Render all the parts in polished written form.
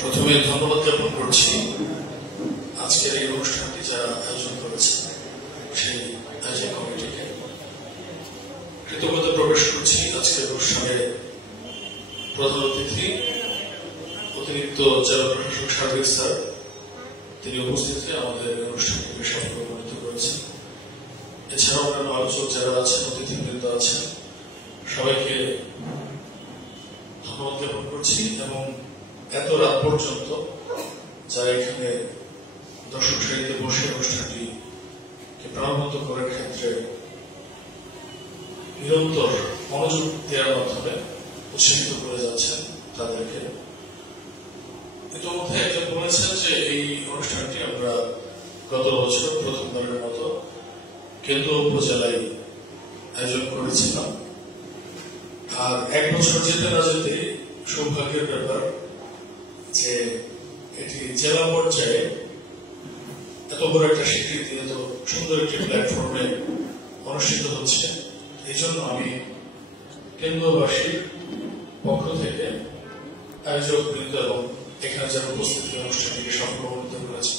প্রথমে ধন্যবাদ জ্ঞাপন করছি আজকের এই অনুষ্ঠানটি যারা আয়োজন করেছে সেই আয়োজক কমিটিকে। কৃতজ্ঞতা প্রকাশ করছি আজকের অনুষ্ঠানে প্রধান অতিথি অতিরিক্ত জেলা প্রশাসক সার্বিক স্যার, তিনি উপস্থিত হয়ে আমাদের অনুষ্ঠানটিকে সফল প্রমাণিত করেছেন। এছাড়াও অন্যান্য আলোচক যারা আছেন, অতিথিবৃন্দ আছেন, সবাইকে ধন্যবাদ জ্ঞাপন করছি এবং এত রাত পর্যন্ত যারা এখানে দর্শক সারিতে বসে অনুষ্ঠানটিকে প্রাণবন্ত করার ক্ষেত্রে নিরন্তর মনোযোগ দেওয়ার মাধ্যমে উৎসাহিত করে যাচ্ছেন তাদেরকে। ইতিমধ্যে একজন বলেছেন যে এই অনুষ্ঠানটি আমরা গত বছর প্রথমবারের মতো কেন্দ্র উপজেলায় আয়োজন করেছিলাম। আর এক বছর যেতে না যেতে সৌভাগ্যের ব্যাপার যে এটি জেলা পর্যায়ে এত বড় একটা স্বীকৃতি, এত সুন্দর একটি প্ল্যাটফর্মে অনুষ্ঠিত হচ্ছে। এই জন্য আমি কেন্দ্রবাসীর পক্ষ থেকে আয়োজক বৃন্দ এবং এখানে যারা উপস্থিত অনুষ্ঠানটিকে সফল প্রমাণিত করেছে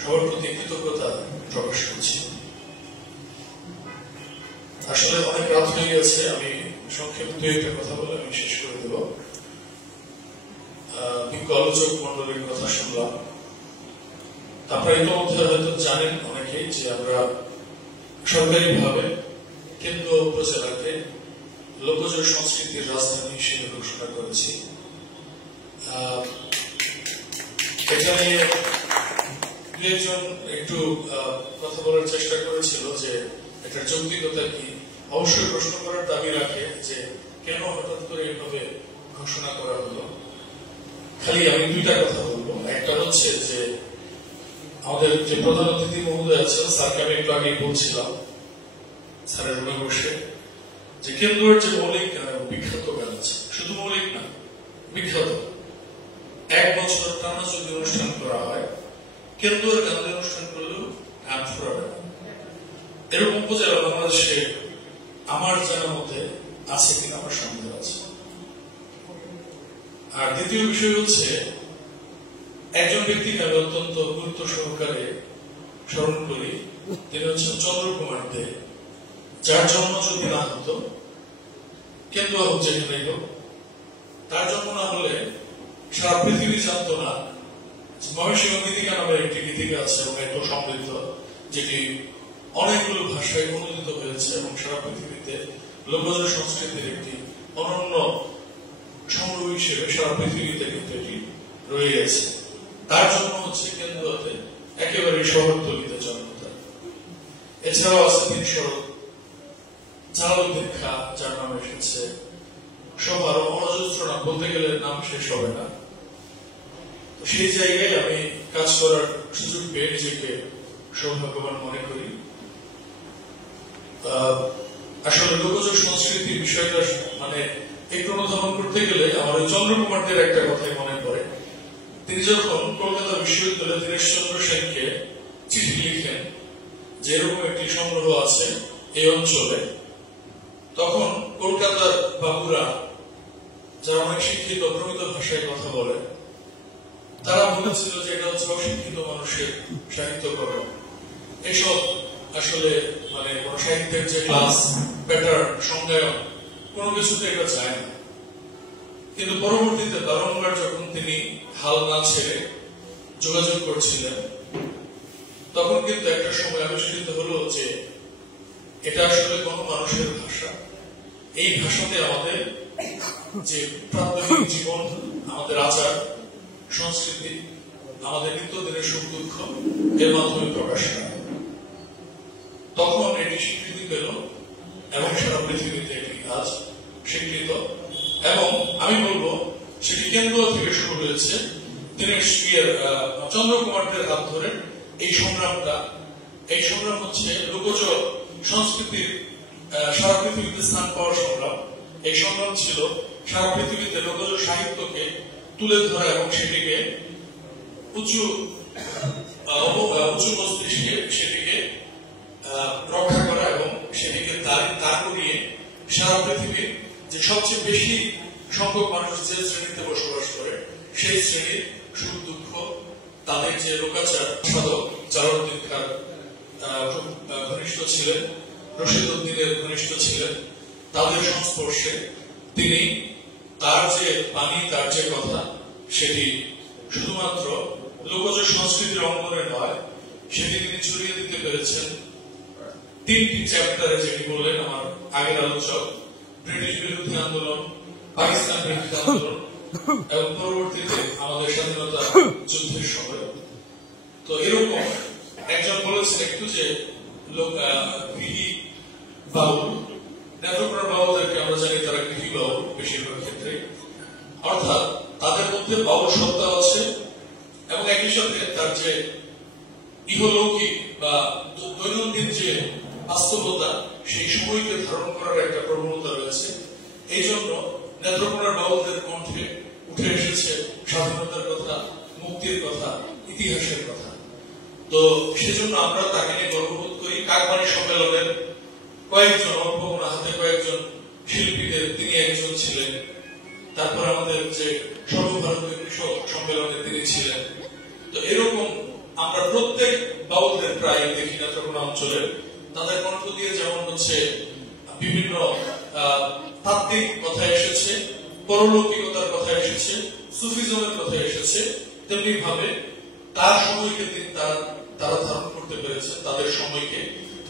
সবার প্রতি কৃতজ্ঞতা প্রকাশ করছি। আসলে অনেক রাত হয়ে গেছে, আমি সংক্ষেপে দু একটা কথা বলে আমি শেষ করে দেব। বিজ্ঞ আলোচক মন্ডলীর কথা শুনলাম। আপনারা ইতিমধ্যে হয়তো জানেন অনেকেই যে আমরা সরকারিভাবে কেন্দ্র উপজেলাকে লোকজ সংস্কৃতির রাজধানী হিসেবে ঘোষণা করেছি। এটা নিয়ে দুজন একটু কথা বলার চেষ্টা করেছিল যে এটার যৌক্তিকতা কি। অবশ্যই প্রশ্ন করার দাবি রাখে যে কেন হঠাৎ করে এইভাবে ঘোষণা করা হলো। খালি আমি দুইটা কথা বলবো। একটা হচ্ছে যে আমাদের যে প্রধান অতিথি মহোদয় আছেন, স্যারকে আমি একটু আগেই বলছিলাম স্যারের রুমে বসে যে কেন্দ্রের যে মৌলিক বিখ্যাত গান আছে, শুধু মৌলিক না বিখ্যাত, এক বছর টানা যদি অনুষ্ঠান করা হয় কেন্দ্রের গানের অনুষ্ঠান করলেও গান ফুরাবে না। এরকম উপজেলা বাংলাদেশে আমার জানার মধ্যে আছে কিনা আমার সন্দেহ আছে। আর দ্বিতীয় বিষয় হচ্ছে একজন ব্যক্তিকে আমি অত্যন্ত গুরুত্ব সহকারে স্মরণ করি, তিনি হচ্ছেন চন্দ্রকুমার দে, যার জন্ম যদি না হতো কেন্দ্র হোক যেখানেই হোক, তার জন্ম না হলে সারা পৃথিবী জানত না ময়মনসিংহ গীতিকা নামের একটি গীতিকা আছে এবং এত সমৃদ্ধ, যেটি অনেকগুলো ভাষায় অনুদিত হয়েছে এবং সারা পৃথিবীতে লোকজ সংস্কৃতির একটি অনন্য সংগ্রহ হিসেবে সারা পৃথিবীতে কিন্তু এটি রয়ে গেছে। তার জন্য হচ্ছে কেন্দ্রতে একেবারে শহরতলিতে জন্ম তার। এছাড়াও আছে তিনি শরৎ জালালউদ্দিন খাঁ, যার নাম এসেছে সবার অনজস্র নাম, বলতে গেলে নাম শেষ হবে না। সেই জায়গায় আমি কাজ করার সুযোগ পেয়ে নিজেকে সৌভাগ্যবান মনে করি। আসলে লোকজ সংস্কৃতির বিষয়টা মানে একটু অনুধাবন করতে গেলে আমার চন্দ্রকুমারদের একটা কথাই মনে পড়ে। তিনি যখন কলকাতা বিশ্ববিদ্যালয়ে দীনেশচন্দ্র সেনকে চিঠি লিখেন যে এরকম একটি সংগ্রহ আছে এই অঞ্চলে, তখন কলকাতার বাবুরা যারা অনেক শিক্ষিত প্রমিত ভাষায় কথা বলে তারা বলেছিল যে এটা হচ্ছে অশিক্ষিত মানুষের সাহিত্যকরণ। এসব আসলে মানে কোন সাহিত্যের যে ক্লাস প্যাটার্ন সংজ্ঞায়ন কোনো কিছুতে এটা চায় না। কিন্তু পরবর্তীতে বারংবার যখন তিনি হাল না ছেড়ে যোগাযোগ করছিলেন তখন কিন্তু একটা সময় আবিষ্কৃত হলো যে এটা আসলে কোন মানুষের ভাষা। এই ভাষাতে আমাদের যে প্রাত্যহিক জীবন, আমাদের আচার সংস্কৃতি, আমাদের নিত্যদিনের সুখ দুঃখ এর মাধ্যমে প্রকাশ পায়। তখন এটি স্বীকৃতি পেল এবং সারা পৃথিবীতে এটি আজ স্বীকৃত। এবং আমি বলবো সেটি কেন্দ্র থেকে শুরু হয়েছে। চন্দ্রকুমারদের হাত ধরে এই সংগ্রামটা, এই সংগ্রাম হচ্ছে লোকজ সংস্কৃতির সারা পৃথিবীতে স্থান পাওয়ার সংগ্রাম। এই সংগ্রাম ছিল সারা পৃথিবীতে লোকজ সাহিত্যকে তুলে ধরা এবং সেটিকে উঁচু মস্তিষ্কে সেটিকে রক্ষা করা এবং সেটিকে দাঁড় করিয়ে সারা পৃথিবীর যে সবচেয়ে বেশি সংখ্যক মানুষ যে শ্রেণীতে বসবাস করে সেই শ্রেণীর সুখ দুঃখ, তাদের যে লোকাচার, সাধক জালালউদ্দিন খান খুব ঘনিষ্ঠ ছিলেন, রশিদ উদ্দিনের ঘনিষ্ঠ ছিলেন, তাদের সংস্পর্শে তিনি তার যে বাণী, তার যে কথা, সেটি শুধুমাত্র লোকজ সংস্কৃতির অঙ্গনে নয়, সেটি তিনি ছড়িয়ে দিতে পেরেছেন 3টি চ্যাপ্টারে। যেটি বললেন আমার আগের আলোচক, ব্রিটিশ বিরোধী আন্দোলন, পাকিস্তান বিরোধী আন্দোলন এবং পরবর্তীতে আমাদের স্বাধীনতা যুদ্ধের সময়। তো এরকম একজন বলেছেন একটু যে গৃহী বাউল, নেত্রকোনার বাউলদেরকে আমরা জানি তারা গৃহী বাউল বেশিরভাগ ক্ষেত্রে, অর্থাৎ তাদের মধ্যে বাউল সত্তা আছে এবং একই সাথে তার যে ইহলৌকিক বা দৈনন্দিন যে বাস্তবতা, সেই সময়কে ধারণ করার একটা প্রবণতা রয়েছে। এই জন্য নেত্রকোনার বাউলদের কণ্ঠে উঠে এসেছে স্বাধীনতার কথা, মুক্তির কথা, ইতিহাসের কথা। তো সেজন্য আমরা তাকে নিয়ে গর্ববোধ করি। কাকমানি সম্মেলনের কয়েকজন, অল্প গোনা হাতে কয়েকজন শিল্পীদের তিনি একজন ছিলেন। তারপর আমাদের যে সর্বভারতীয় কৃষক সম্মেলনে তিনি ছিলেন। তো এরকম আমরা প্রত্যেক বাউলদের প্রায় দেখি নেত্রকোনা অঞ্চলের, তাদের কণ্ঠ দিয়ে যেমন হচ্ছে বিভিন্ন তাত্ত্বিক কথা এসেছে, পরলৌকিকতার কথা এসেছে, সুফিজমের কথা এসেছে, তেমনি ভাবে তার সময়কে তারা ধারণ করতে পেরেছেন। তাদের সময়কে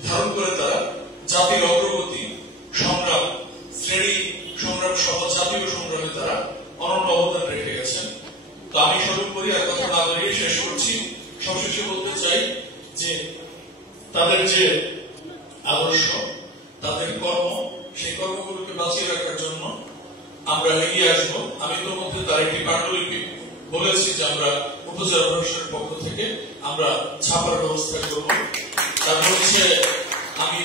ধারণ করে তারা জাতির অগ্রগতি, সংগ্রাম, শ্রেণী সংগ্রাম সহ জাতীয় সংগ্রামে তারা অনন্য অবদান রেখে গেছেন। তো আমি সর্বোপরি আর কথা না বাড়িয়ে শেষ করছি। সবশেষে বলতে চাই যে তাদের যে আদর্শ, তাদের কর্ম, সেই কর্মগুলোকে বাঁচিয়ে রাখার জন্য আমরা এগিয়ে আসবো। আমি তোর মধ্যে তার একটি পাণ্ডুলিপি বলেছি যে আমরা উপজেলা প্রশাসনের পক্ষ থেকে আমরা ছাপার ব্যবস্থা করব। তারপর হচ্ছে আমি